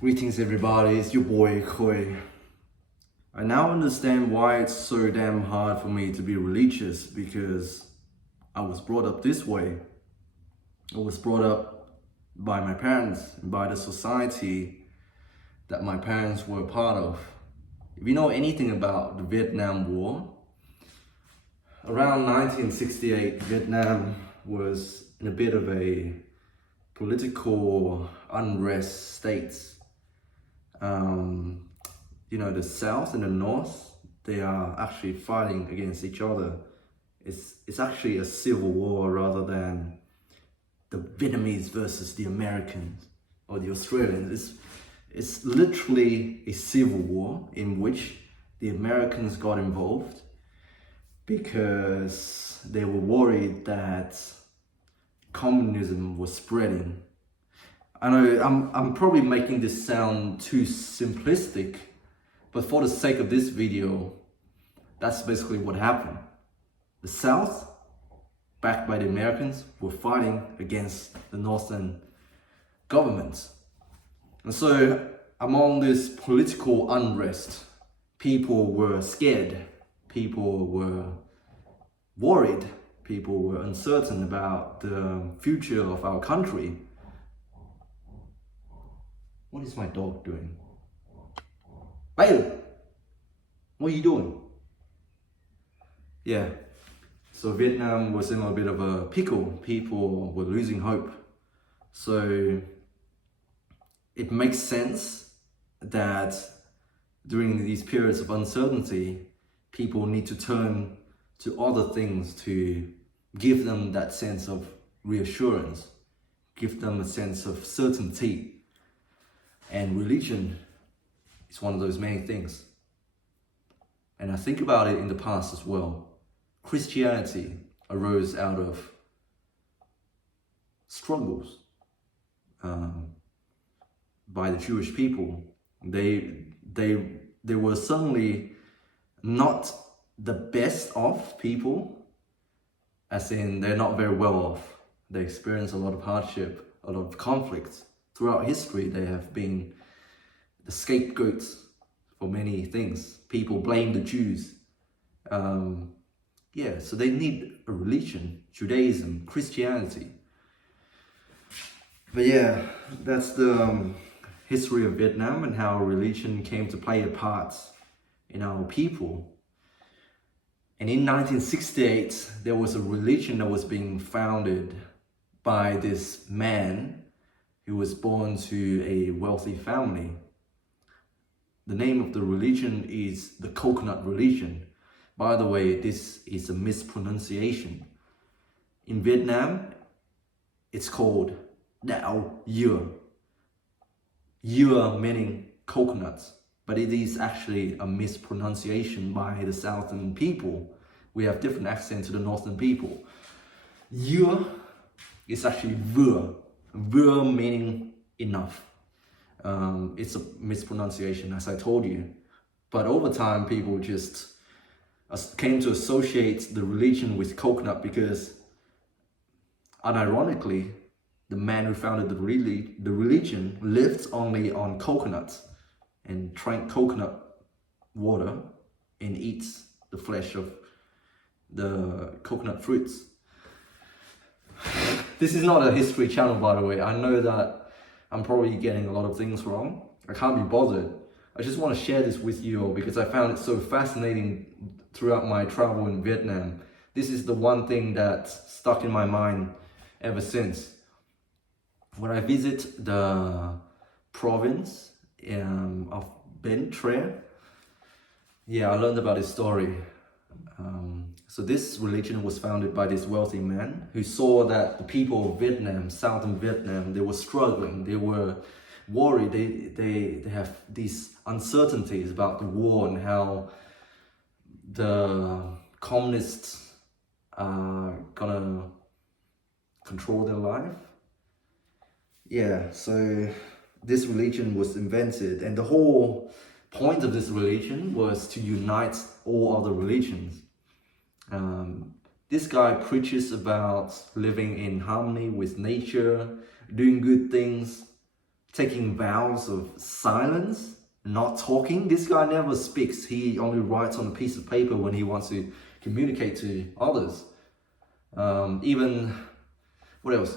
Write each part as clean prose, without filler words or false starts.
Greetings everybody, it's your boy Koi. I now understand why it's so damn hard for me to be religious, because I was brought up this way. I was brought up by my parents and by the society that my parents were a part of. If you know anything about the Vietnam War, around 1968, Vietnam was in a bit of a political unrest state. The South and the North, they are actually fighting against each other. It's actually a civil war rather than the Vietnamese versus the Americans or the Australians. It's literally a civil war in which the Americans got involved because they were worried that communism was spreading. I know I'm probably making this sound too simplistic, but for the sake of this video, that's basically what happened. The South, backed by the Americans, were fighting against the Northern governments. And so among this political unrest, people were scared, people were worried, people were uncertain about the future of our country. What is my dog doing? Bailey, what are you doing? Yeah, so Vietnam was in a bit of a pickle. People were losing hope. So it makes sense that during these periods of uncertainty, people need to turn to other things to give them that sense of reassurance, give them a sense of certainty. And religion is one of those main things. And I think about it in the past as well. Christianity arose out of struggles by the Jewish people. They were certainly not the best off people, as in they're not very well off. They experienced a lot of hardship, a lot of conflict. Throughout history, they have been the scapegoats for many things. People blame the Jews. So they need a religion, Judaism, Christianity. But yeah, that's the history of Vietnam and how religion came to play a part in our people. And in 1968, there was a religion that was being founded by this man who was born to a wealthy family. The name of the religion is the coconut religion. By the way, this is a mispronunciation. In Vietnam, it's called Đạo Dừa. Dừa meaning coconuts, but it is actually a mispronunciation by the Southern people. We have different accents to the Northern people. Dừa is actually vừa. Vừa meaning enough. It's a mispronunciation, as I told you. But over time, people just came to associate the religion with coconut because, unironically, the man who founded the religion lived only on coconuts and drank coconut water and eats the flesh of the coconut fruits. This is not a history channel, by the way. I know that I'm probably getting a lot of things wrong. I can't be bothered. I just want to share this with you all because I found it so fascinating throughout my travel in Vietnam. This is the one thing that's stuck in my mind ever since. When I visit the province of Bến Tre, I learned about this story. So this religion was founded by this wealthy man who saw that the people of Vietnam, southern Vietnam, they were struggling, they were worried, they have these uncertainties about the war and how the communists are gonna control their life. So this religion was invented, and the whole point of this religion was to unite all other religions. This guy preaches about living in harmony with nature, doing good things, taking vows of silence, not talking. This guy never speaks. He only writes on a piece of paper when he wants to communicate to others. Even, what else?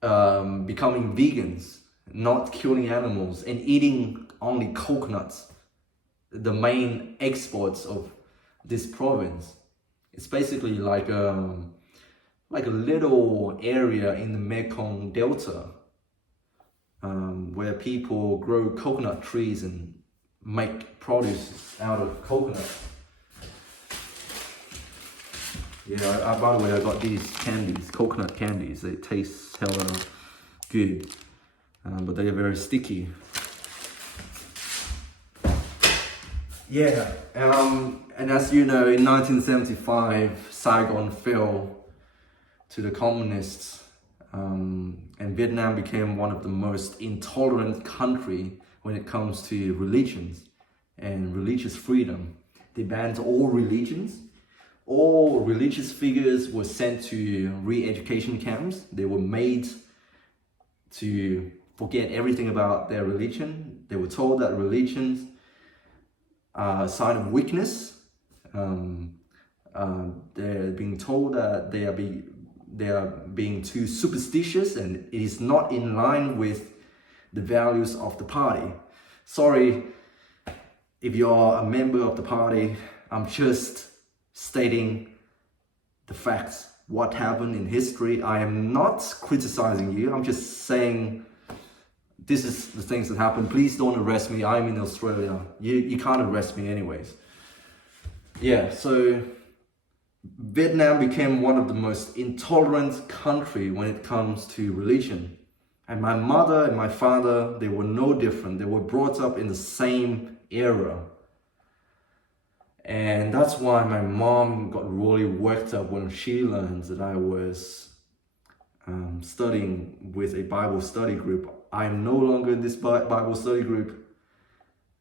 Becoming vegans, not killing animals, and eating only coconuts, the main exports of this province. It's basically like a little area in the Mekong Delta, where people grow coconut trees and make produce out of coconuts. Yeah, by the way, I got these candies, coconut candies. They taste hella good, but they are very sticky. Yeah, and as you know, in 1975, Saigon fell to the communists, and Vietnam became one of the most intolerant countries when it comes to religions and religious freedom. They banned all religions. All religious figures were sent to re-education camps. They were made to forget everything about their religion. They were told that religions are a sign of weakness. They're being told that they are being too superstitious, and it is not in line with the values of the party. Sorry if you're a member of the party. I'm just stating the facts, what happened in history. I am not criticizing you. I'm just saying this is the things that happened. Please don't arrest me. I'm in Australia. You can't arrest me anyways. Yeah, so Vietnam became one of the most intolerant country when it comes to religion. And my mother and my father, they were no different. They were brought up in the same era. And that's why my mom got really worked up when she learned that I was studying with a Bible study group. I am no longer in this Bible study group.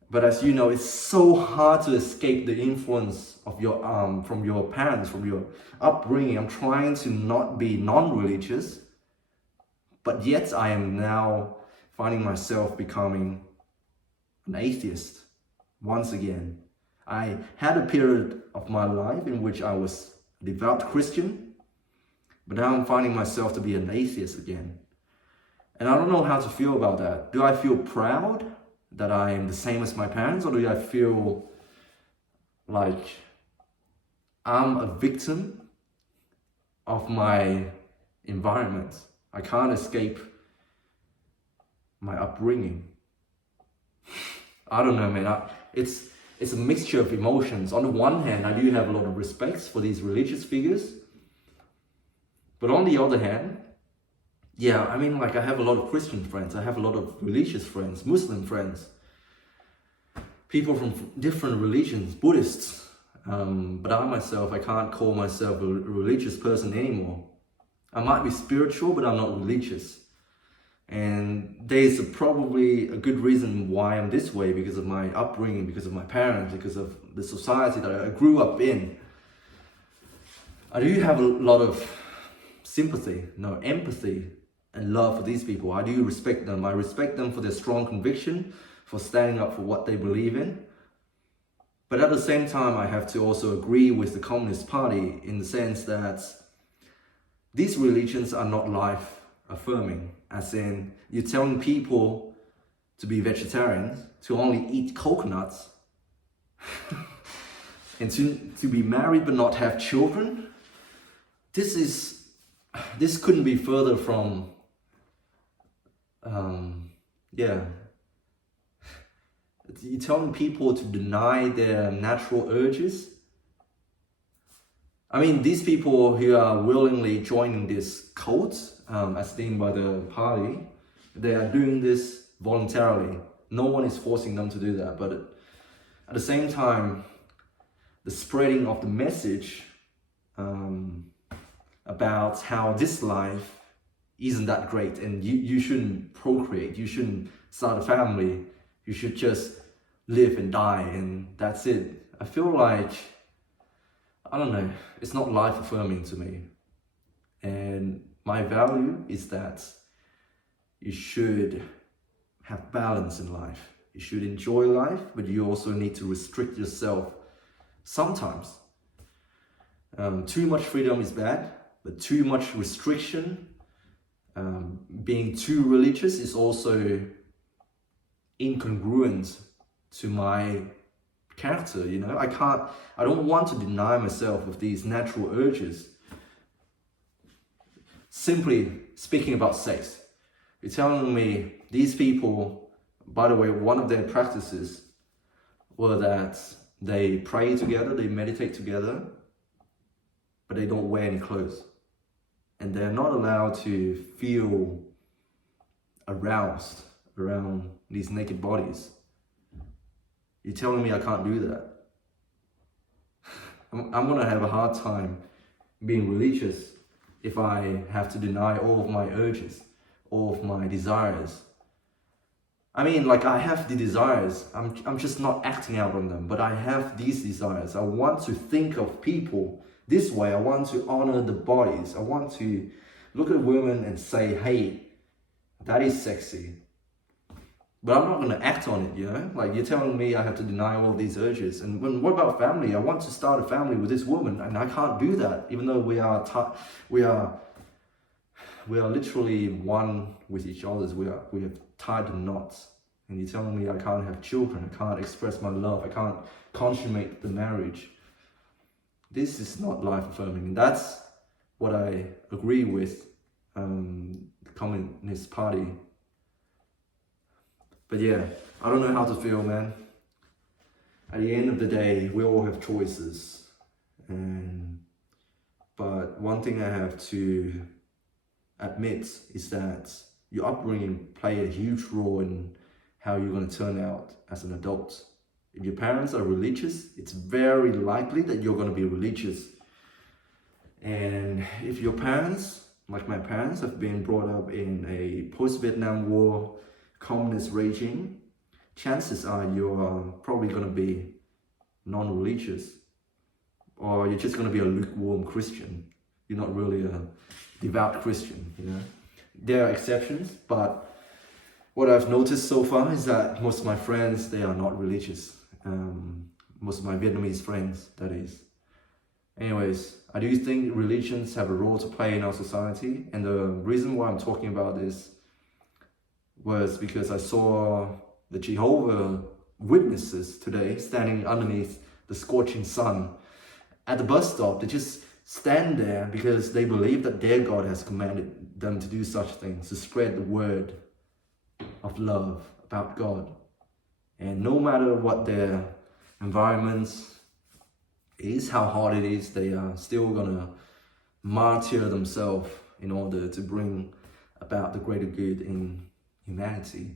But as you know, it's so hard to escape the influence of your from your parents, from your upbringing. I'm trying to not be non-religious, but yet I am now finding myself becoming an atheist once again. I had a period of my life in which I was a devout Christian, but now I'm finding myself to be an atheist again. And I don't know how to feel about that. Do I feel proud that I am the same as my parents, or do I feel like I'm a victim of my environment? I can't escape my upbringing. I don't know, man. It's a mixture of emotions. On the one hand, I do have a lot of respect for these religious figures. But on the other hand, yeah, I mean, like I have a lot of Christian friends. I have a lot of religious friends, Muslim friends. People from different religions, Buddhists. But I myself, I can't call myself a religious person anymore. I might be spiritual, but I'm not religious. And there's probably a good reason why I'm this way, because of my upbringing, because of my parents, because of the society that I grew up in. I do have a lot of sympathy, empathy and love for these people. I do respect them. I respect them for their strong conviction, for standing up for what they believe in. But at the same time, I have to also agree with the Communist Party in the sense that these religions are not life affirming. As in, you're telling people to be vegetarians, to only eat coconuts, and to be married but not have children. This couldn't be further from, you're telling people to deny their natural urges. I mean, these people who are willingly joining this cult, as deemed by the party, they are doing this voluntarily. No one is forcing them to do that. But at the same time, the spreading of the message about how this life isn't that great and you shouldn't procreate, you shouldn't start a family, you should just live and die and that's it. I feel like, I don't know, it's not life affirming to me. And my value is that you should have balance in life. You should enjoy life, but you also need to restrict yourself sometimes. Too much freedom is bad, but too much restriction, being too religious is also incongruent to my character, you know. I don't want to deny myself of these natural urges. Simply speaking about sex, you're telling me these people, by the way, one of their practices were that they pray together, they meditate together, but they don't wear any clothes. And they're not allowed to feel aroused around these naked bodies. You're telling me I can't do that? I'm gonna have a hard time being religious if I have to deny all of my urges, all of my desires. I mean, like, I have the desires, I'm just not acting out on them, but I have these desires. I want to think of people this way. I want to honor the bodies. I want to look at women and say, hey, that is sexy. But I'm not going to act on it, you know? Like, you're telling me I have to deny all these urges. And what about family? I want to start a family with this woman, and I can't do that, even though we are literally one with each other. We have tied the knots. And you're telling me I can't have children, I can't express my love, I can't consummate the marriage. This is not life-affirming. And that's what I agree with the Communist Party. But yeah, I don't know how to feel, man. At the end of the day, we all have choices. But one thing I have to admit is that your upbringing play a huge role in how you're going to turn out as an adult. If your parents are religious, it's very likely that you're going to be religious. And if your parents, like my parents, have been brought up in a post-Vietnam War communist regime, chances are you're probably going to be non-religious, or you're just going to be a lukewarm Christian. You're not really a devout Christian, you know. There are exceptions, but what I've noticed so far is that most of my friends, they are not religious. Most of my Vietnamese friends, that is. Anyways, I do think religions have a role to play in our society, and the reason why I'm talking about this was because I saw the Jehovah's Witnesses today standing underneath the scorching sun at the bus stop. They just stand there because they believe that their God has commanded them to do such things, to spread the word of love about God. And no matter what their environments is, how hard it is, they are still gonna martyr themselves in order to bring about the greater good in humanity.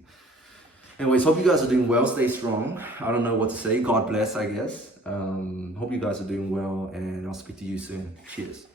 Anyways, hope you guys are doing well. Stay strong. I don't know what to say. God bless, I guess. Hope you guys are doing well, and I'll speak to you soon. Cheers.